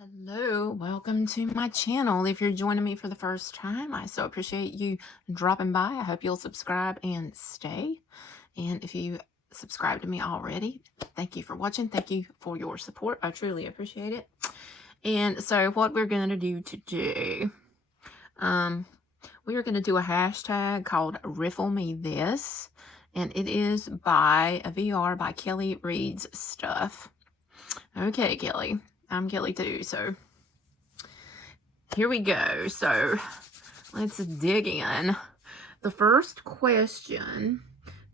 Hello, welcome to my channel. If you're joining me for the first time, I so appreciate you dropping by. I hope you'll subscribe and stay. And if you subscribe to me already, thank you for watching. Thank you for your support. I truly appreciate it. And so what we're going to do today, we are going to do a hashtag called Riffle Me This. And it is by a VR by Kelly Reads Stuff. Okay, Kelly. I'm Kelly too, so here we go. So let's dig in. The first question,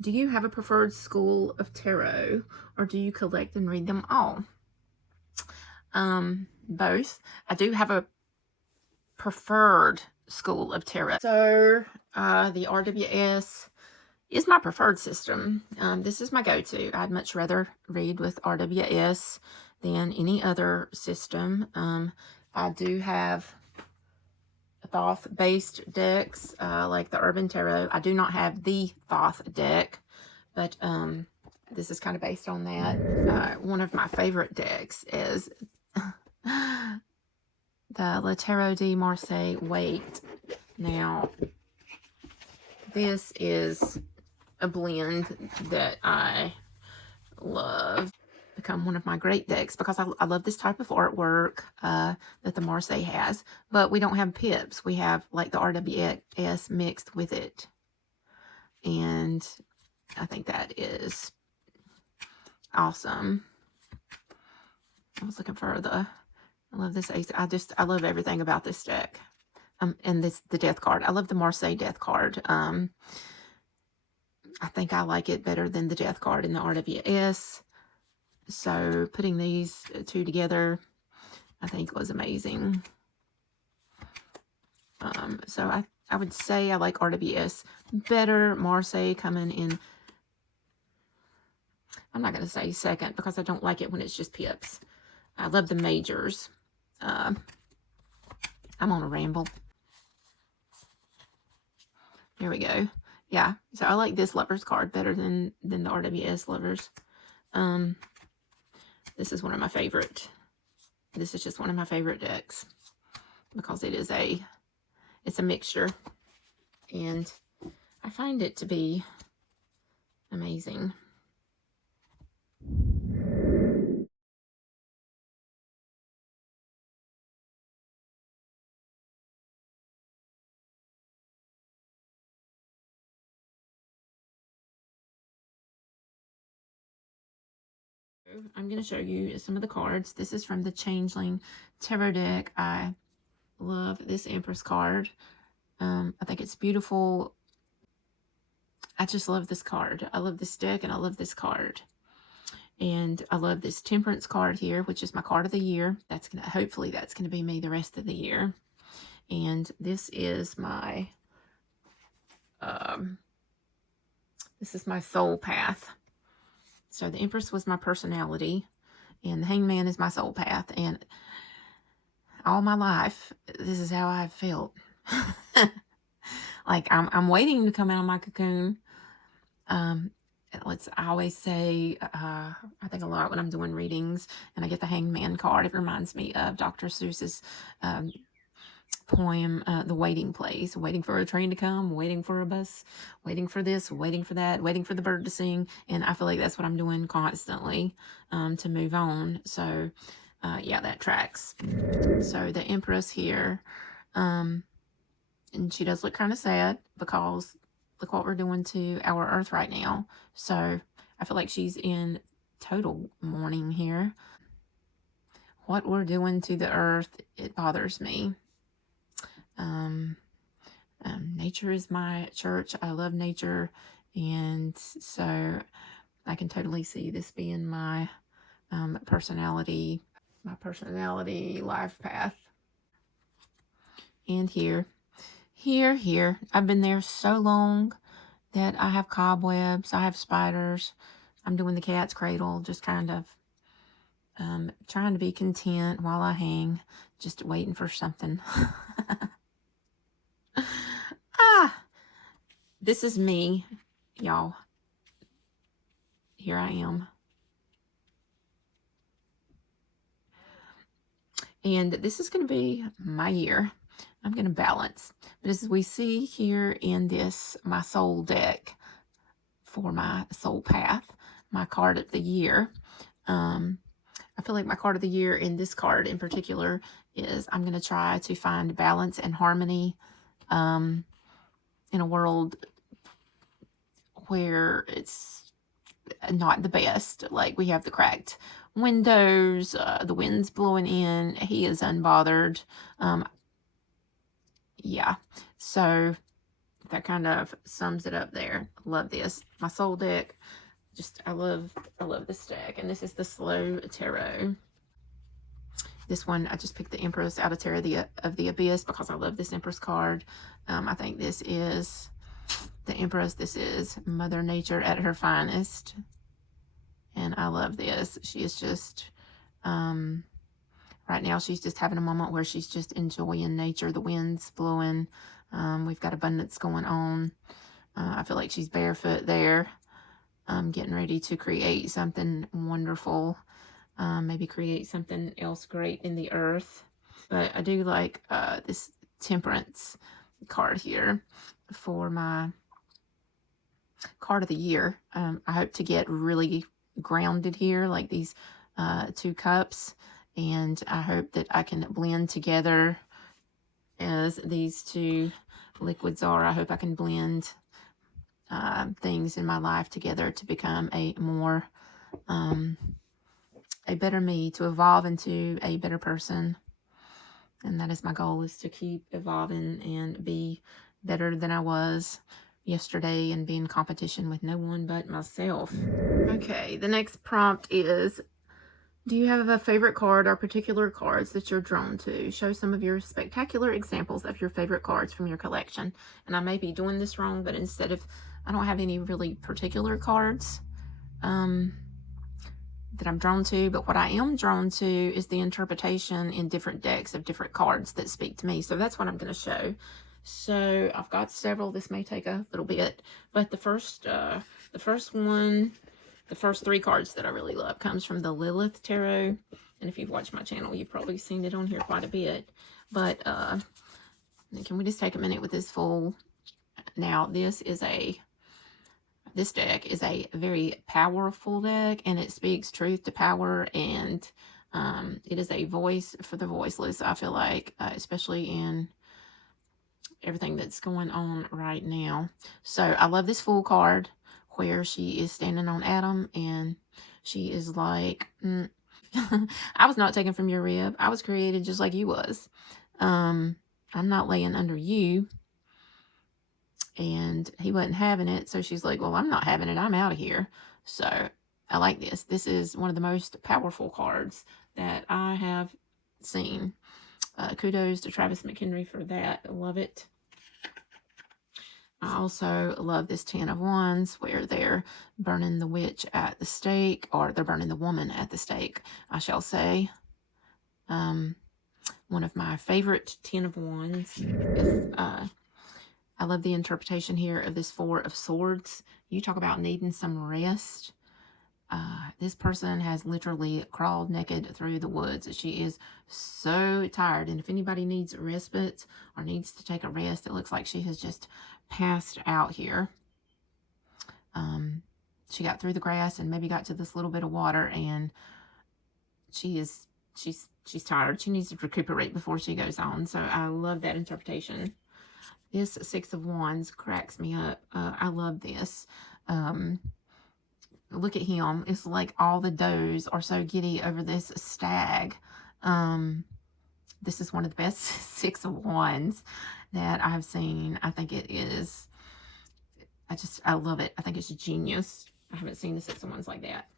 do you have a preferred school of tarot, or do you collect and read them all? Both. I do have a preferred school of tarot. So the RWS is my preferred system. This is my go-to. I'd much rather read with RWS than any other system. I do have Thoth-based decks, like the Urban Tarot. I do not have the Thoth deck, but this is kind of based on that. One of my favorite decks is the Le Tarot de Marseille Wait. Now, this is a blend that I love. Become one of my great decks because I love this type of artwork that the Marseille has, but we don't have pips. We have like the RWS mixed with it, and I think that is awesome. I was looking for I love this ace. I love everything about this deck. And the death card. I love the Marseille death card. I think I like it better than the death card in the RWS. So putting these two together, I think was amazing. So I would say I like RWS better. Marseille coming in, I'm not going to say second because I don't like it when it's just pips. I love the majors. I'm on a ramble. Here we go. Yeah, so I like this Lovers card better than the RWS Lovers. This is one of my favorite. This is just one of my favorite decks because it's a mixture, and I find it to be amazing. I'm going to show you some of the cards. This is from the Changeling Tarot deck. I love this Empress card. I think it's beautiful. I just love this card. I love this deck and I love this card. And I love this Temperance card here, which is my card of the year. Hopefully that's going to be me the rest of the year. And this is my soul path. So the Empress was my personality, and the Hangman is my soul path. And all my life, this is how I've felt. Like I'm waiting to come out of my cocoon. I always say, I think a lot when I'm doing readings and I get the Hangman card, it reminds me of Dr. Seuss's poem, The Waiting Place. Waiting for a train to come, waiting for a bus, waiting for this, waiting for that, waiting for the bird to sing. And I feel like that's what I'm doing constantly to move on. So yeah, that tracks. So the Empress here, and she does look kind of sad because look what we're doing to our earth right now. So I feel like she's in total mourning here. What we're doing to the earth, it bothers me. Nature is my church. I love nature, and so I can totally see this being my personality life path. And here, I've been there so long that I have cobwebs, I have spiders. I'm doing the cat's cradle, just kind of trying to be content while I hang, just waiting for something. This is me, y'all. Here I am. And this is going to be my year. I'm going to balance. But as we see here in this, my soul deck for my soul path, my card of the year, I feel like my card of the year in this card in particular is I'm going to try to find balance and harmony in a world where it's not the best. Like, we have the cracked windows, the wind's blowing in, he is unbothered. Yeah, so that kind of sums it up there. Love this. My soul deck, just I love this deck. And this is the Slow Tarot. This one, I just picked the Empress out of Tarot of the Abyss because I love this Empress card. I think this is the Empress. This is Mother Nature at her finest. And I love this. She is just, right now, she's just having a moment where she's just enjoying nature. The wind's blowing. We've got abundance going on. I feel like she's barefoot there, getting ready to create something wonderful. Maybe create something else great in the earth. But I do like this Temperance card here for my card of the year. I hope to get really grounded here, like these 2 cups. And I hope that I can blend together as these 2 liquids are. I hope I can blend things in my life together to become a more, a better me, to evolve into a better person. And that is my goal, is to keep evolving and be better than I was yesterday and be in competition with no one but myself. Okay, the next prompt is, do you have a favorite card or particular cards that you're drawn to? Show some of your spectacular examples of your favorite cards from your collection. And I may be doing this wrong, but instead of, I don't have any really particular cards that I'm drawn to, but what I am drawn to is the interpretation in different decks of different cards that speak to me. So that's what I'm going to show. So I've got several. This may take a little bit, but the first 3 cards that I really love comes from the Lilith Tarot. And if you've watched my channel, you've probably seen it on here quite a bit. But can we just take a minute with this full? Now, this deck is a very powerful deck, and it speaks truth to power, and it is a voice for the voiceless, I feel like, especially in everything that's going on right now. So I love this Fool card, where she is standing on Adam, and she is like, I was not taken from your rib. I was created just like you was. I'm not laying under you. And he wasn't having it, so she's like, well, I'm not having it. I'm out of here. So I like this. This is one of the most powerful cards that I have seen. Kudos to Travis McHenry for that. I love it. I also love this 10 of Wands, where they're burning the witch at the stake, or they're burning the woman at the stake, I shall say. One of my favorite 10 of Wands is, I love the interpretation here of this 4 of Swords. You talk about needing some rest. This person has literally crawled naked through the woods. She is so tired. And if anybody needs respite or needs to take a rest, it looks like she has just passed out here. She got through the grass and maybe got to this little bit of water, and she's tired. She needs to recuperate before she goes on. So I love that interpretation. This 6 of Wands cracks me up. I love this. Look at him. It's like all the does are so giddy over this stag. This is one of the best 6 of Wands that I've seen. I think it is. I love it. I think it's genius. I haven't seen the 6 of Wands like that.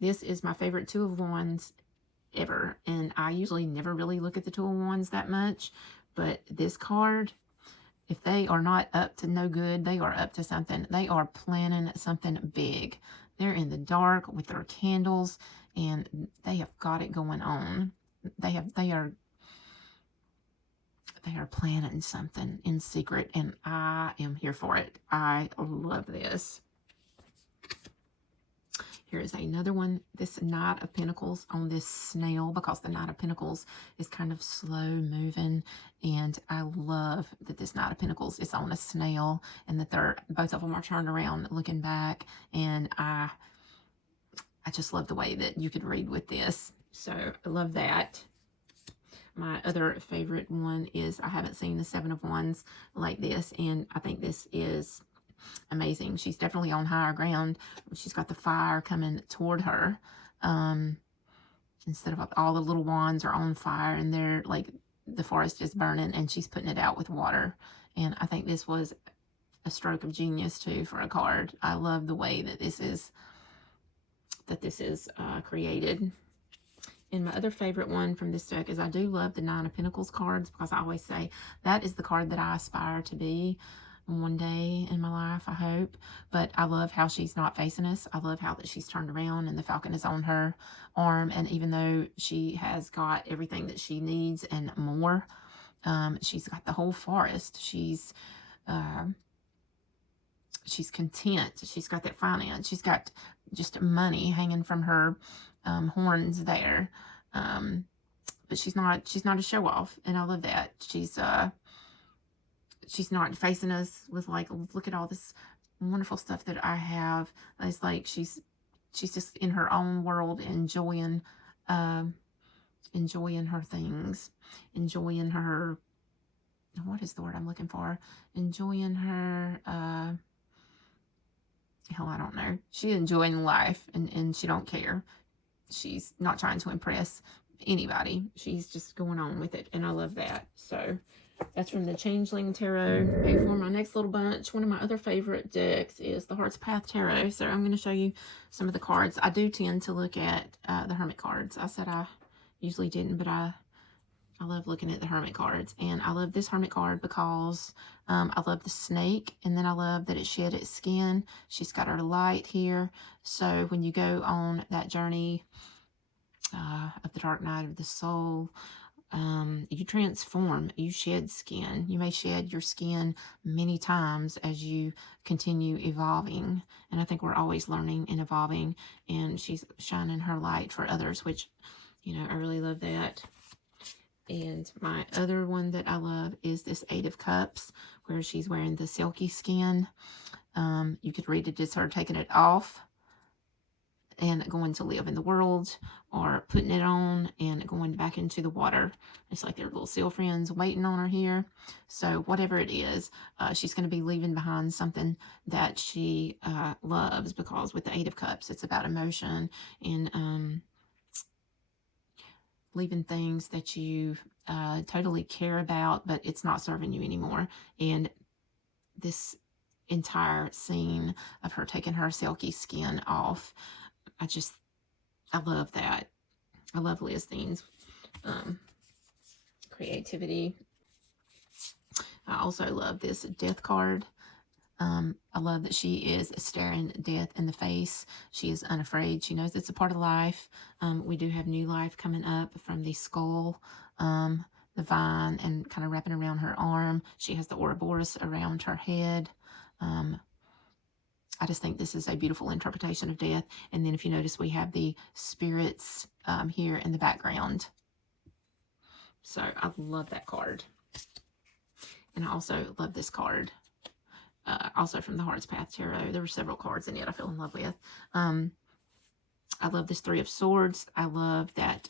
This is my favorite 2 of Wands ever. And I usually never really look at the 2 of Wands that much. But this card, if they are not up to no good, they are up to something. They are planning something big. They're in the dark with their candles, and they have got it going on. They are planning something in secret, and I am here for it. I love this. Here is another one, this Knight of Pentacles on this snail, because the Knight of Pentacles is kind of slow moving, and I love that this Knight of Pentacles is on a snail, and that both of them are turned around looking back, and I just love the way that you could read with this. So I love that. My other favorite one is, I haven't seen the Seven of Wands like this, and I think this is amazing. She's definitely on higher ground. She's got the fire coming toward her. Instead of all the little wands are on fire, and they're like, the forest is burning, and she's putting it out with water. And I think this was a stroke of genius too for a card. I love the way that this is created. And my other favorite one from this deck is, I do love the Nine of Pentacles cards, because I always say that is the card that I aspire to be one day in my life, I hope. But I love how she's not facing us. I love how that she's turned around and the falcon is on her arm. And even though she has got everything that she needs and more, she's got the whole forest. She's content. She's got that finance. She's got just money hanging from her horns there. But she's not a show off, and I love that. She's not facing us with like, look at all this wonderful stuff that I have. It's like she's just in her own world, enjoying her things, enjoying her, what is the word I'm looking for? Enjoying her, hell, I don't know. She's enjoying life, and she don't care. She's not trying to impress anybody. She's just going on with it, and I love that. So that's from the Changeling Tarot. Okay, for my next little bunch, one of my other favorite decks is the Heart's Path Tarot. So I'm going to show you some of the cards. I do tend to look at the Hermit cards. I said I usually didn't, but I love looking at the Hermit cards. And I love this Hermit card because I love the snake, and then I love that it shed its skin. She's got her light here. So when you go on that journey of the dark night of the soul, you transform, you shed skin. You may shed your skin many times as you continue evolving. And I think we're always learning and evolving, and she's shining her light for others, which, you know, I really love that. And my other one that I love is this Eight of Cups, where she's wearing the silky skin. You could read it as her taking it off and going to live in the world, or putting it on and going back into the water. It's like their little seal friends waiting on her here. So whatever it is, she's going to be leaving behind something that she loves, because with the Eight of Cups, it's about emotion and leaving things that you totally care about, but it's not serving you anymore. And this entire scene of her taking her silky skin off, I love that. I love Listine's creativity. I also love this Death card. I love that she is staring death in the face. She is unafraid. She knows it's a part of life. We do have new life coming up from the skull, the vine, and kind of wrapping around her arm. She has the Ouroboros around her head. I just think this is a beautiful interpretation of death. And then if you notice, we have the spirits here in the background. So I love that card. And I also love this card. Also from the Heart's Path Tarot. There were several cards in it I fell in love with. I love this Three of Swords. I love that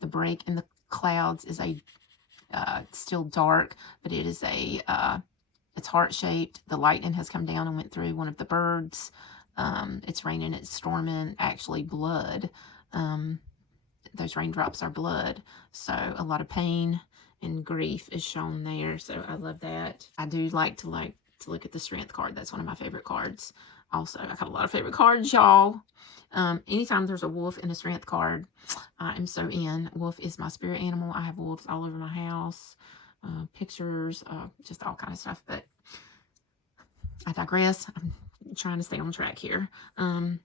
the break in the clouds is still dark, but it is it's heart-shaped. The lightning has come down and went through one of the birds. It's raining, it's storming, actually blood. Those raindrops are blood. So a lot of pain and grief is shown there. So I love that. I do like to look at the Strength card. That's one of my favorite cards. Also, I got a lot of favorite cards, y'all. Anytime there's a wolf in a Strength card, I am so in. Wolf is my spirit animal. I have wolves all over my house. Pictures, just all kind of stuff. But I digress. I'm trying to stay on track here. I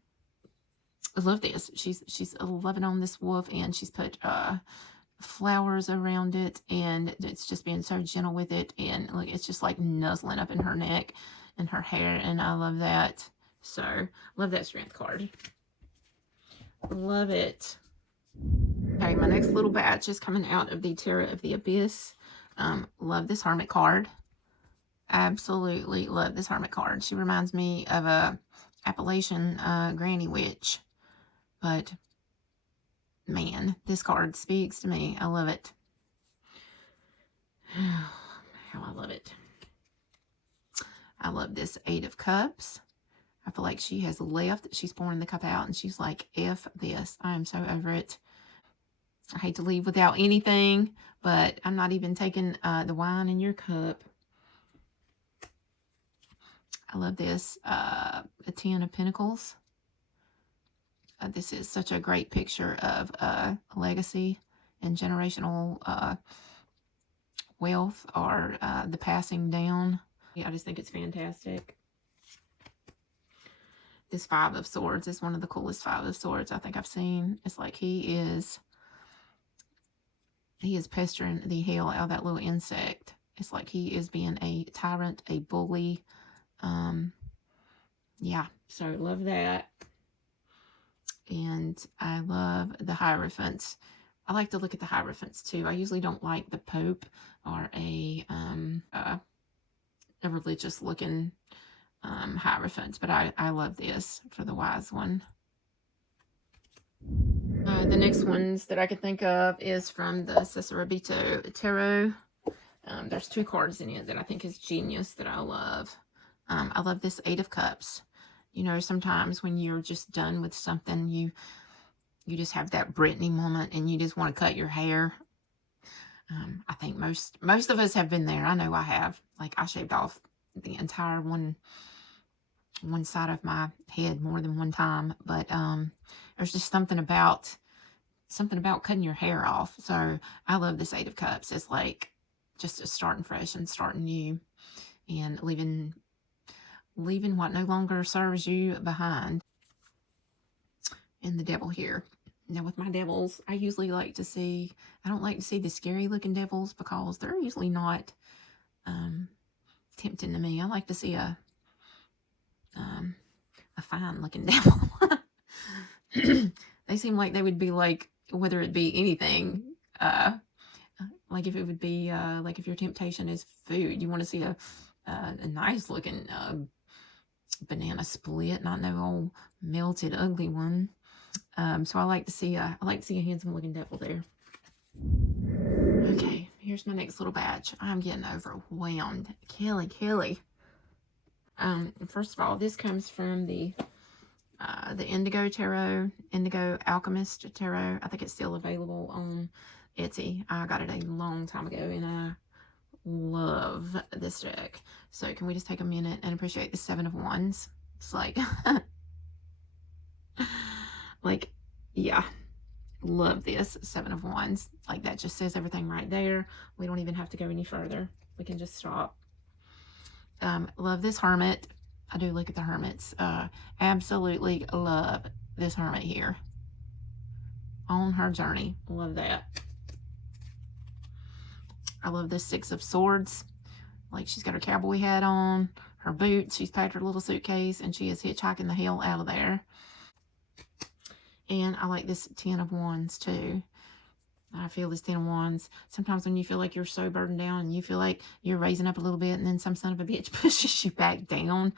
love this. She's loving on this wolf, and she's put flowers around it, and it's just being so gentle with it, and look, it's just like nuzzling up in her neck and her hair, and I love that. So love that Strength card. Love it. Okay, my next little batch is coming out of the Terror of the Abyss. Love this Hermit card. Absolutely love this Hermit card. She reminds me of a Appalachian Granny Witch. But, man, this card speaks to me. I love it. How I love it. I love this Eight of Cups. I feel like she has left. She's pouring the cup out and she's like, F this. I am so over it. I hate to leave without anything, but I'm not even taking the wine in your cup. I love this. A Ten of Pentacles. This is such a great picture of legacy and generational wealth, or the passing down. Yeah, I just think it's fantastic. This Five of Swords is one of the coolest Five of Swords I think I've seen. It's like he is pestering the hell out of that little insect. It's like he is being a tyrant, a bully. Yeah, so love that. And I love the Hierophants. I like to look at the Hierophants too. I usually don't like the Pope or a religious looking Hierophant, but I love this for the wise one. The next ones that I could think of is from the Cesarabito Tarot. There's two cards in it that I think is genius that I love. I love this Eight of Cups. You know, sometimes when you're just done with something, you just have that Britney moment and you just want to cut your hair. I think most of us have been there. I know I have. Like, I shaved off the entire one side of my head more than one time. But there's just something about cutting your hair off. So I love this Eight of Cups. It's like just starting fresh and starting new and leaving what no longer serves you behind. And the Devil here. Now with my devils, I usually like to see, I don't like to see the scary looking devils because they're usually not tempting to me. I like to see a fine looking devil. They seem like they would be like, whether it be anything, like if it would be like if your temptation is food, you want to see a nice looking banana split, not no old melted ugly one. So I like to see a handsome looking devil there. Okay, here's my next little batch. I'm getting overwhelmed. Kelly. First of all, this comes from the Indigo Tarot, Indigo Alchemist Tarot. I think it's still available on Etsy. I got it a long time ago, and I love this deck. So can we just take a minute and appreciate the Seven of Wands? It's like, like, yeah, love this Seven of Wands. Like, that just says everything right there. We don't even have to go any further. We can just stop. Love this Hermit. I do look at the Hermits. Absolutely love this Hermit here. On her journey. Love that. I love this Six of Swords. Like, she's got her cowboy hat on, her boots, she's packed her little suitcase, and she is hitchhiking the hell out of there. And I like this Ten of Wands too. I feel this Ten of Wands. Sometimes when you feel like you're so burdened down and you feel like you're raising up a little bit and then some son of a bitch pushes you back down.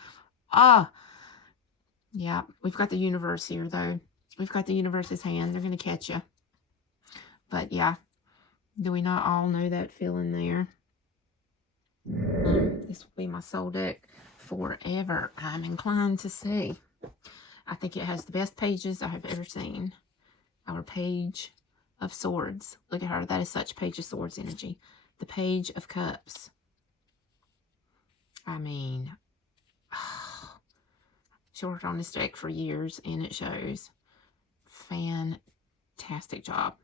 Yeah, we've got the universe here though. We've got the universe's hand. They're going to catch you. But yeah, do we not all know that feeling there? This will be my soul deck forever, I'm inclined to say. I think it has the best pages I have ever seen. Our Page of Swords. Look at her. That is such Page of Swords energy. The Page of Cups. I mean, she worked on this deck for years, and it shows. Fantastic job.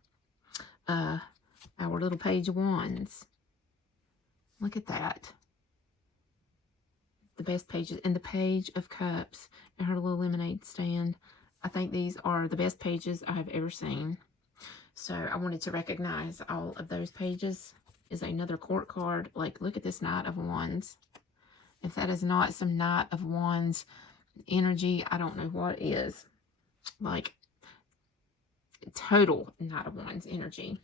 Our little Page of Wands. Look at that. The best pages. And the Page of Cups and her little lemonade stand. I think these are the best pages I have ever seen. So I wanted to recognize all of those pages. Is another court card. Like, look at this Knight of Wands. If that is not some Knight of Wands energy, I don't know what is. Like, total Knight of Wands energy.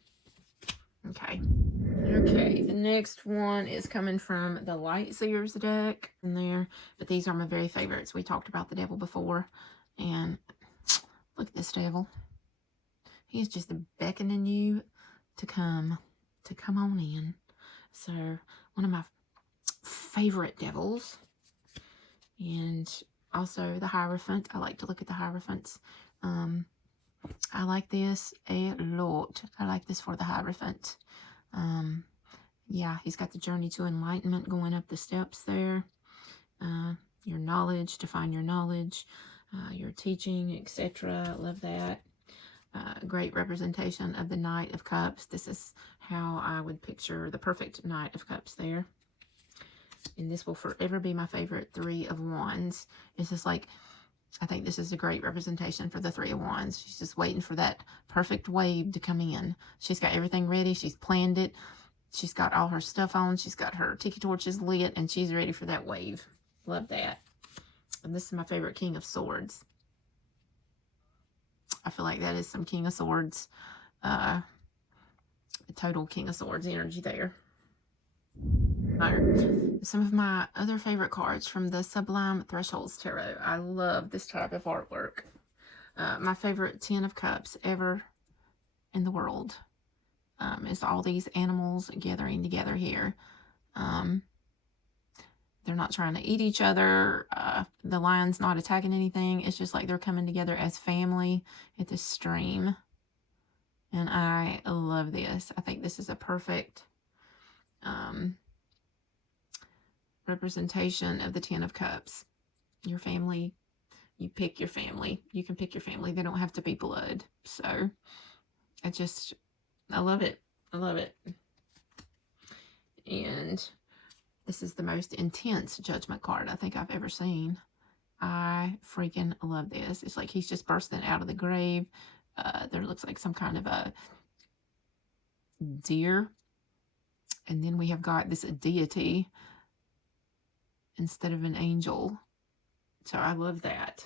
Okay. Okay, the next one is coming from the Light Seers deck in there, but these are my very favorites. We talked about the devil before, and look at this devil. He's just beckoning you to come on in. So, one of my favorite devils. And also the Hierophant. I like to look at the Hierophants. I like this a lot. I like this for the Hierophant. Yeah, he's got the journey to enlightenment going up the steps there. Your knowledge, to find your knowledge, your teaching, etc. Love that. Great representation of the Knight of Cups. This is how I would picture the perfect Knight of Cups there. And this will forever be my favorite Three of Wands. It's just like, I think this is a great representation for the Three of Wands. She's just waiting for that perfect wave to come in. She's got everything ready. She's planned it. She's got all her stuff on. She's got her tiki torches lit, and she's ready for that wave. Love that. And this is my favorite King of Swords. I feel like that is some King of Swords, total King of Swords energy there. Some of my other favorite cards from the Sublime Thresholds Tarot. I love this type of artwork. My favorite 10 of Cups ever in the world is all these animals gathering together here. They're not trying to eat each other. The lion's not attacking anything. It's just like they're coming together as family at this stream. And I love this. I think this is a perfect representation of the 10 of Cups. Your family, you pick your family. You can pick your family. They don't have to be blood. So, I love it. I love it. And this is the most intense Judgment card I think I've ever seen. I freaking love this. It's like he's just bursting out of the grave. There looks like some kind of a deer. And then we have got this deity instead of an angel. So I love that.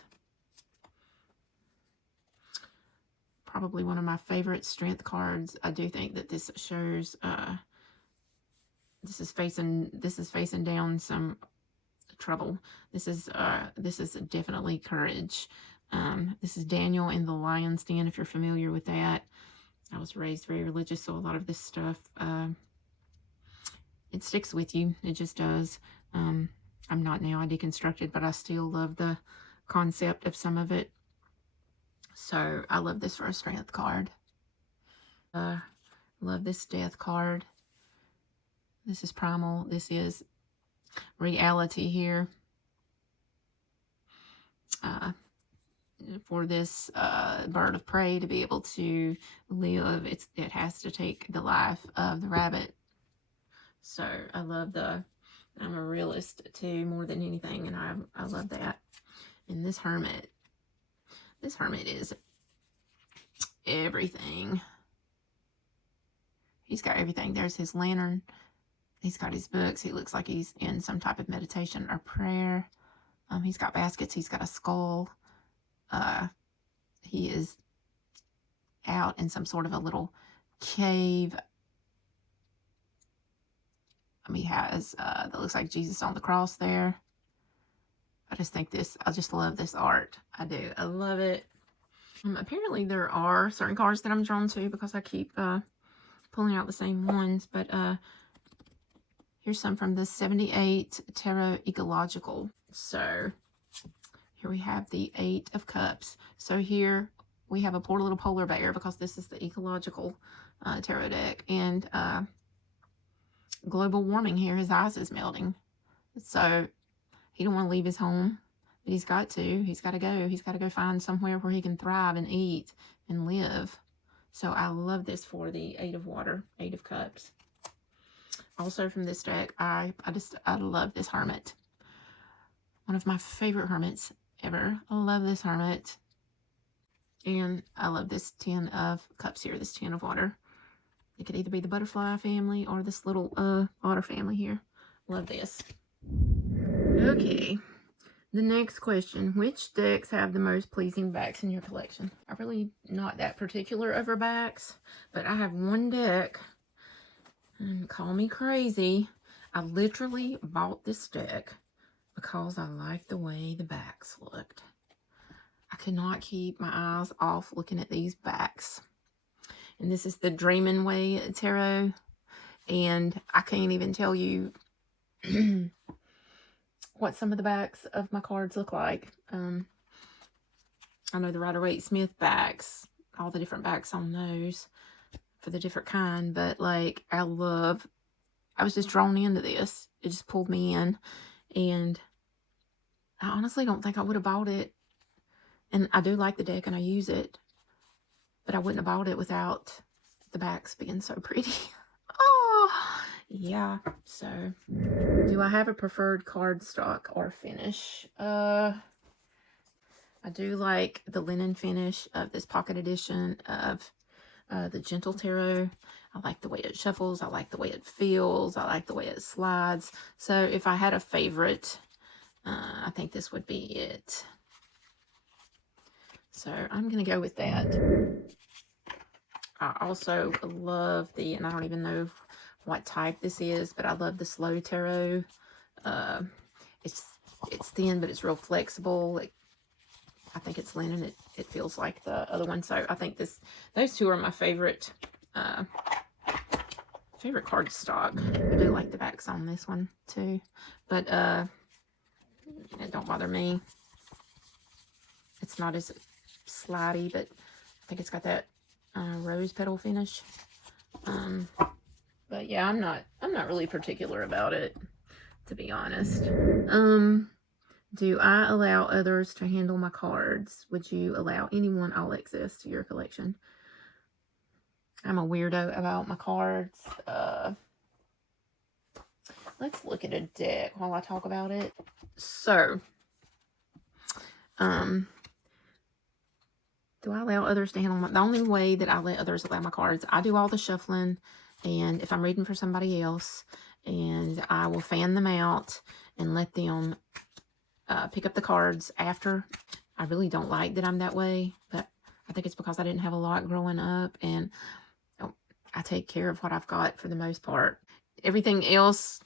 Probably one of my favorite strength cards. I do think that this shows this is facing down some trouble. This is definitely courage. This is Daniel in the Lion's Den, if you're familiar with that. I was raised very religious, so a lot of this stuff it sticks with you. It just does. I'm not now. I deconstructed, but I still love the concept of some of it. So I love this for a strength card. Love this death card. This is primal. This is reality here. For this bird of prey to be able to live, it has to take the life of the rabbit. So I love I'm a realist too, more than anything, and I love that. And this hermit is everything. He's got everything. There's his lantern. He's got his books. He looks like he's in some type of meditation or prayer. He's got baskets. He's got a skull. He is out in some sort of a little cave. He has that looks like Jesus on the cross there. I just love this art. I do. I love it. Apparently there are certain cards that I'm drawn to because I keep pulling out the same ones. But here's some from the 78 Tarot Ecological. So here we have the 8 of Cups. So here we have a poor little polar bear because this is the Ecological Tarot deck. And global warming here. His ice is melting. So he don't want to leave his home. But he's got to. He's got to go. He's got to go find somewhere where he can thrive and eat and live. So I love this for the 8 of Water, 8 of Cups. Also from this deck, I love this Hermit. One of my favorite hermits ever. I love this Hermit. And I love this 10 of Cups here, this 10 of Water. It could either be the butterfly family or this little otter family here. Love this. Okay. The next question, which decks have the most pleasing backs in your collection? I'm really not that particular over backs, but I have one deck, and call me crazy, I literally bought this deck because I liked the way the backs looked. I could not keep my eyes off looking at these backs. And this is the Dreamin' Way Tarot, and I can't even tell you what some of the backs of my cards look like. I know the Rider-Waite-Smith backs, all the different backs on those for the different kind, but like I was just drawn into this. It just pulled me in, and I honestly don't think I would have bought it. And I do like the deck and I use it, but I wouldn't have bought it without the backs being so pretty. Oh, yeah. So, do I have a preferred cardstock or finish? I do like the linen finish of this pocket edition of the Gentle Tarot. I like the way it shuffles. I like the way it feels. I like the way it slides. So if I had a favorite, I think this would be it. So I'm going to go with that. I also love and I don't even know what type this is, but I love the Slow Tarot. It's thin, but it's real flexible. I think it's linen. It feels like the other one. So I think those two are my favorite favorite cardstock. I do like the backs on this one too, but it don't bother me. It's not as slidey, but I think it's got that rose petal finish. But yeah, I'm not really particular about it, to be honest. Do I allow others to handle my cards? Would you allow anyone all access to your collection? I'm a weirdo about my cards. Let's look at a deck while I talk about it. So, do I allow others to handle the only way that I let others allow my cards, I do all the shuffling, and if I'm reading for somebody else, and I will fan them out and let them pick up the cards after. I really don't like that I'm that way, but I think it's because I didn't have a lot growing up, and I take care of what I've got for the most part. Everything else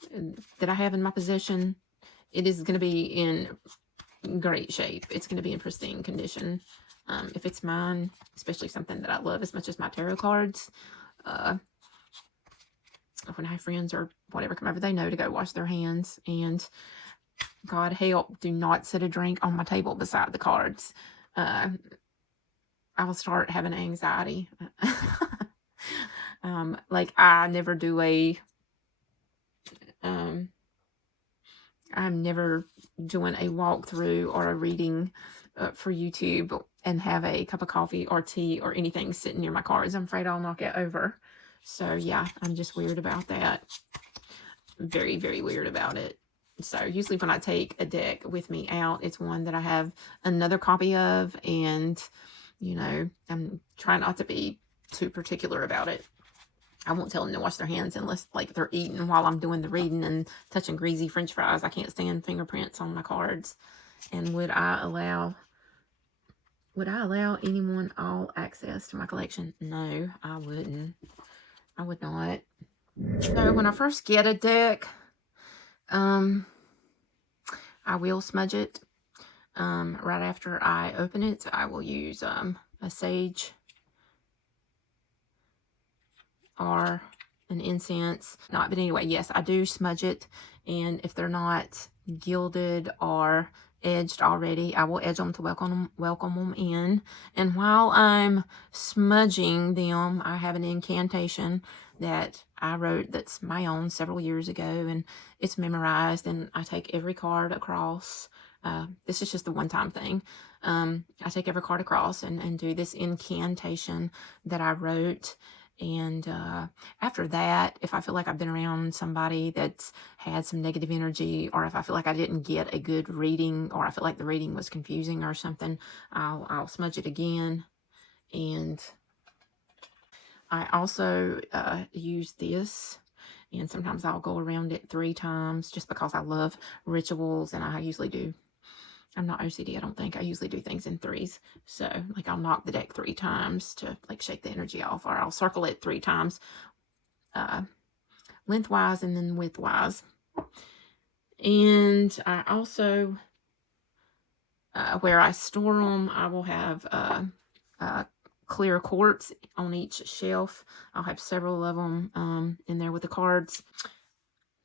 that I have in my possession, it is going to be in great shape. It's going to be in pristine condition. If it's mine, especially something that I love as much as my tarot cards, when I have friends or whatever come over, they know to go wash their hands. And God help, do not set a drink on my table beside the cards. I will start having anxiety. Like I never do I'm never doing a walkthrough or a reading for YouTube and have a cup of coffee or tea or anything sitting near my cards. I'm afraid I'll knock it over. So yeah, I'm just weird about that. Very, very weird about it. So usually when I take a deck with me out, it's one that I have another copy of, and you know, I'm trying not to be too particular about it. I won't tell them to wash their hands unless like they're eating while I'm doing the reading and touching greasy French fries. I can't stand fingerprints on my cards. And would I allow anyone all access to my collection? No, I wouldn't. I would not. So when I first get a deck, I will smudge it. Right after I open it, I will use a sage or an incense. But anyway, yes, I do smudge it. And if they're not gilded or edged already, I will edge them to welcome them in. And while I'm smudging them, I have an incantation that I wrote that's my own several years ago, and it's memorized, and I take every card across. This is just a one-time thing. I take every card across and do this incantation that I wrote. And after that, if I feel like I've been around somebody that's had some negative energy, or if I feel like I didn't get a good reading, or I feel like the reading was confusing or something, I'll smudge it again. And I also use this, and sometimes I'll go around it 3 times just because I love rituals, and I usually do I'm not OCD, I don't think. I usually do things in threes. So, like, I'll knock the deck 3 times to, like, shake the energy off, or I'll circle it 3 times, lengthwise and then widthwise. And I also, where I store them, I will have clear quartz on each shelf. I'll have several of them in there with the cards.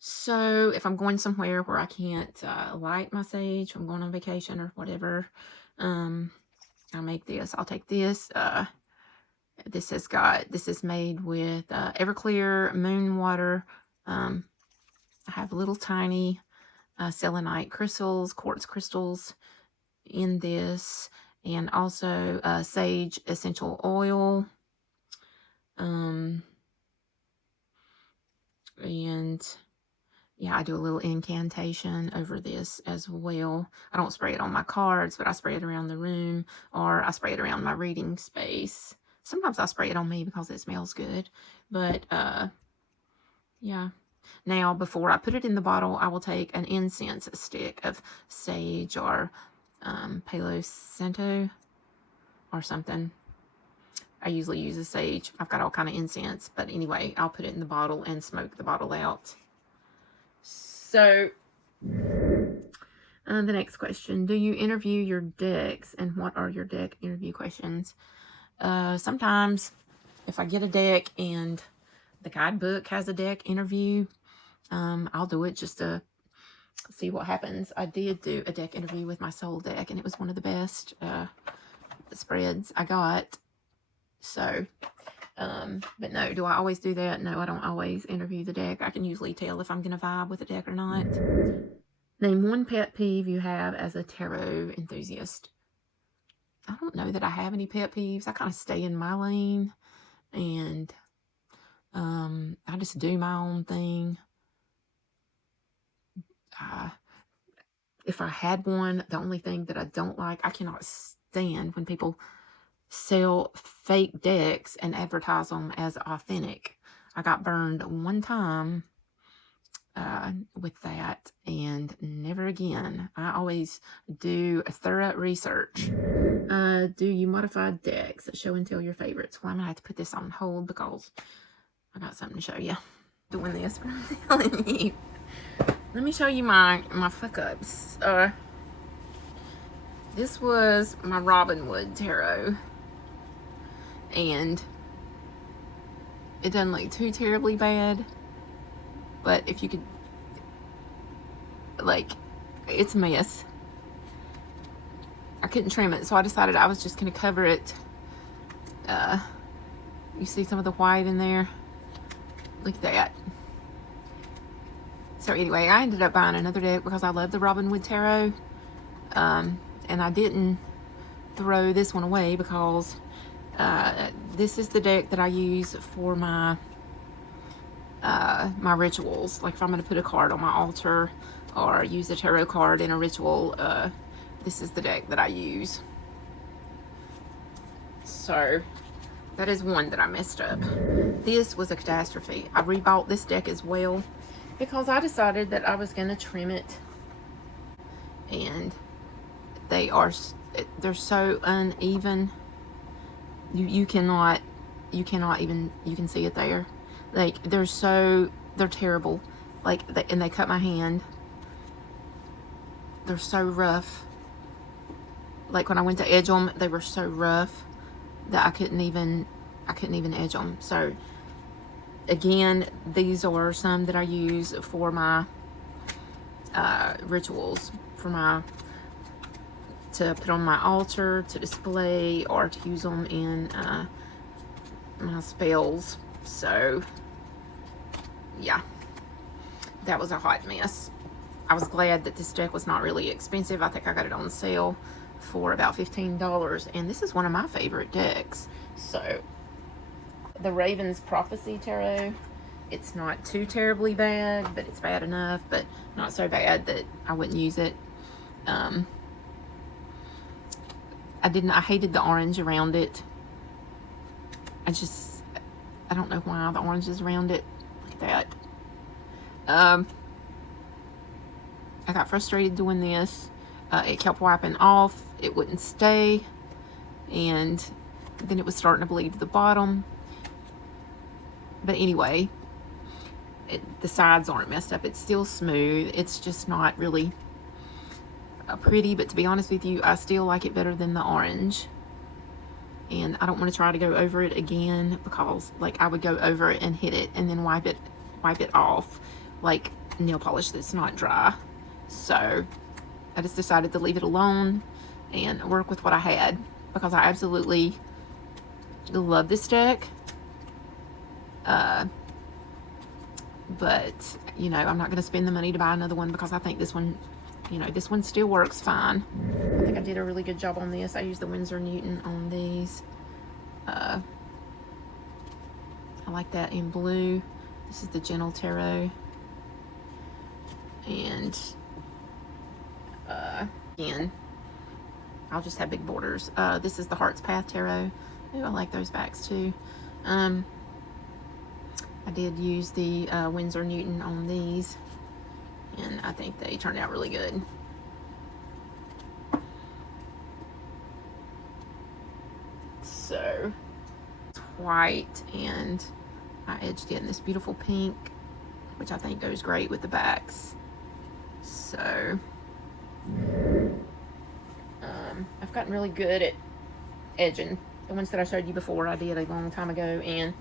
So if I'm going somewhere where I can't light my sage, if I'm going on vacation or whatever, I'll make this. I'll take this. This is made with Everclear moon water. I have little tiny selenite crystals, quartz crystals in this, and also sage essential oil. And yeah, I do a little incantation over this as well. I don't spray it on my cards, but I spray it around the room, or I spray it around my reading space. Sometimes I spray it on me because it smells good. But, yeah. Now, before I put it in the bottle, I will take an incense stick of sage or Palo Santo or something. I usually use a sage. I've got all kind of incense. But anyway, I'll put it in the bottle and smoke the bottle out. So, the next question. Do you interview your decks? And what are your deck interview questions? Sometimes, if I get a deck and the guidebook has a deck interview, I'll do it just to see what happens. I did do a deck interview with my soul deck, and it was one of the best spreads I got. So, but no, do I always do that? No, I don't always interview the deck. I can usually tell if I'm going to vibe with a deck or not. Name one pet peeve you have as a tarot enthusiast. I don't know that I have any pet peeves. I kind of stay in my lane, and I just do my own thing. If I had one, the only thing that I don't like, I cannot stand when people sell fake decks and advertise them as authentic. I got burned one time with that, and never again. I always do a thorough research. Do you modify decks that show and tell your favorites? Well, I'm gonna have to put this on hold because I got something to show you. Doing this, but I'm telling you. Let me show you my fuck ups. This was my Robin Wood tarot, and it doesn't look too terribly bad, but if you could, like, it's a mess. I couldn't trim it, so I decided I was just gonna cover it. You see some of the white in there? Look at that. So anyway, I ended up buying another deck because I love the Robin Wood Tarot. And I didn't throw this one away because this is the deck that I use for my my rituals. Like if I'm going to put a card on my altar or use a tarot card in a ritual, this is the deck that I use. So that is one that I messed up. This was a catastrophe. I rebought this deck as well, because I decided that I was going to trim it, and they're so uneven. You cannot even, you can see it there. Like they're terrible. Like and they cut my hand. They're so rough. Like when I went to edge them, they were so rough that I couldn't even edge them. So again, these are some that I use for my rituals, to put on my altar, to display, or to use them in my spells. So yeah, that was a hot mess. I was glad that this deck was not really expensive. I think I got it on sale for about $15, and this is one of my favorite decks. So the Raven's Prophecy Tarot, it's not too terribly bad, but it's bad enough, but not so bad that I wouldn't use it. I hated the orange around it. I don't know why the orange is around it like that. I got frustrated doing this. It kept wiping off. It wouldn't stay. And then it was starting to bleed to the bottom. But anyway, the sides aren't messed up. It's still smooth. It's just not really pretty. But to be honest with you, I still like it better than the orange. And I don't want to try to go over it again, because like I would go over it and hit it and then wipe it off like nail polish that's not dry. So I just decided to leave it alone and work with what I had, because I absolutely love this deck. But you know, I'm not going to spend the money to buy another one, because I think this one, you know, this one still works fine. I think I did a really good job on this. I used the Winsor Newton on these. I like that in blue. This is the Gentle Tarot. And again, I'll just have big borders. This is the Heart's Path Tarot. Ooh, I like those backs too. I did use the Winsor Newton on these, and I think they turned out really good. So it's white, and I edged in this beautiful pink, which I think goes great with the backs. So I've gotten really good at edging. The ones that I showed you before, I did a long time ago, and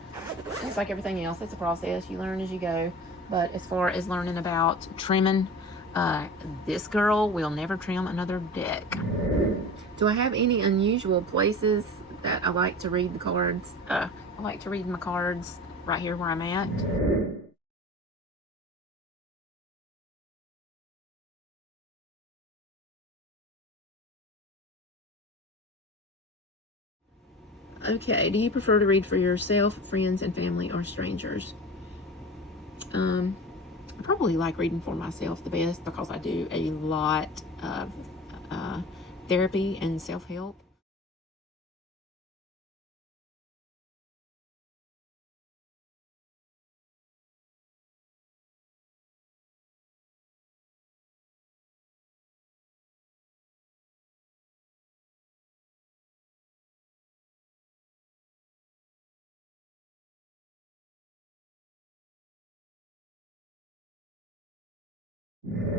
it's like everything else. It's a process. You learn as you go. But as far as learning about trimming, this girl will never trim another deck. Do I have any unusual places that I like to read the cards? I like to read my cards right here where I'm at. Okay, do you prefer to read for yourself, friends, and family, or strangers? I probably like reading for myself the best, because I do a lot of therapy and self-help.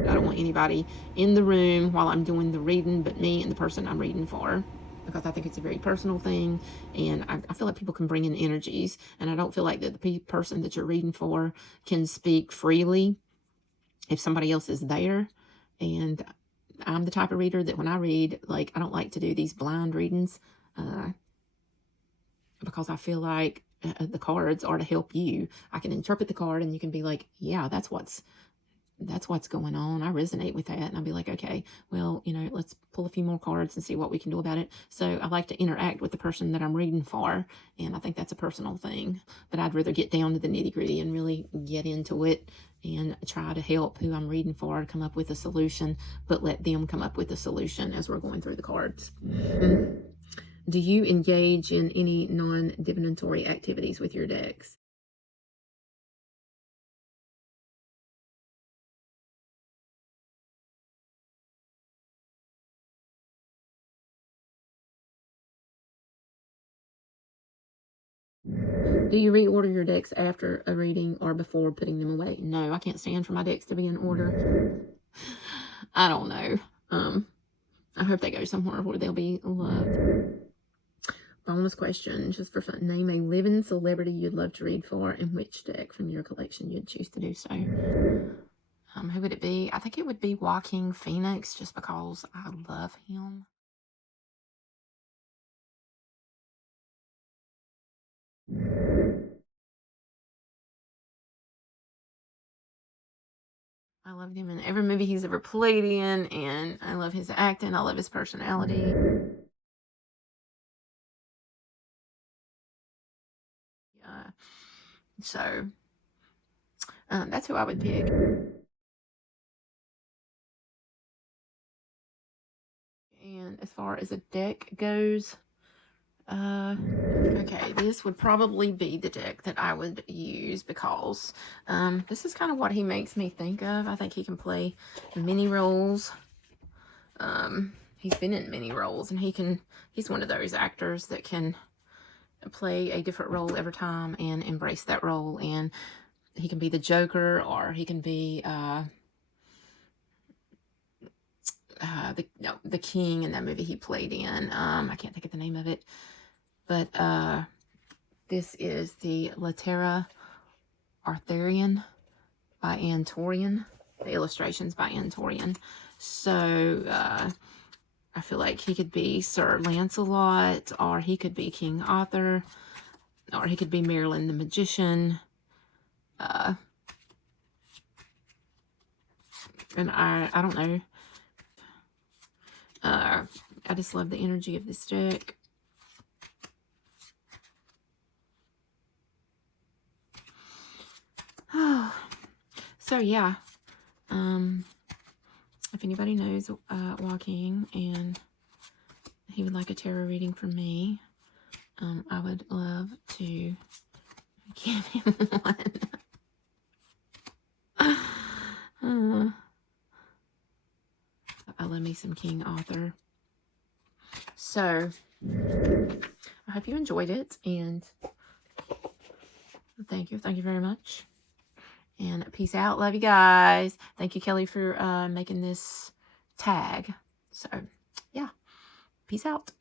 I don't want anybody in the room while I'm doing the reading but me and the person I'm reading for, because I think it's a very personal thing, and I feel like people can bring in energies, and I don't feel like that the person that you're reading for can speak freely if somebody else is there. And I'm the type of reader that when I read, like, I don't like to do these blind readings, because I feel like the cards are to help you. I can interpret the card and you can be like, yeah, that's what's going on. I resonate with that. And I'll be like, okay, well, you know, let's pull a few more cards and see what we can do about it. So I like to interact with the person that I'm reading for. And I think that's a personal thing. But I'd rather get down to the nitty gritty and really get into it and try to help who I'm reading for come up with a solution, but let them come up with a solution as we're going through the cards. Do you engage in any non-divinatory activities with your decks? Do you reorder your decks after a reading or before putting them away? No, I can't stand for my decks to be in order. I don't know. I hope they go somewhere where they'll be loved. Bonus question, just for fun. Name a living celebrity you'd love to read for, and which deck from your collection you'd choose to do so. Who would it be? I think it would be Joaquin Phoenix, just because I love him. I loved him in every movie he's ever played in, and I love his acting. I love his personality. So that's who I would pick. And as far as a deck goes, okay, this would probably be the deck that I would use, because this is kind of what he makes me think of. I think he can play many roles. He's been in many roles, and he's one of those actors that can play a different role every time and embrace that role. And he can be the Joker, or he can be the king in that movie he played in. I can't think of the name of it, but this is the Laterra Arthurian by Ann Torian. The illustrations by Ann Torian. So I feel like he could be Sir Lancelot, or he could be King Arthur, or he could be Merlin the Magician. And I don't know. I just love the energy of this deck. So yeah, if anybody knows Joaquin and he would like a tarot reading from me, I would love to give him one. I love me some King Arthur. So I hope you enjoyed it, and thank you very much. And peace out. Love you guys. Thank you, Kelly, for making this tag. So, yeah. Peace out.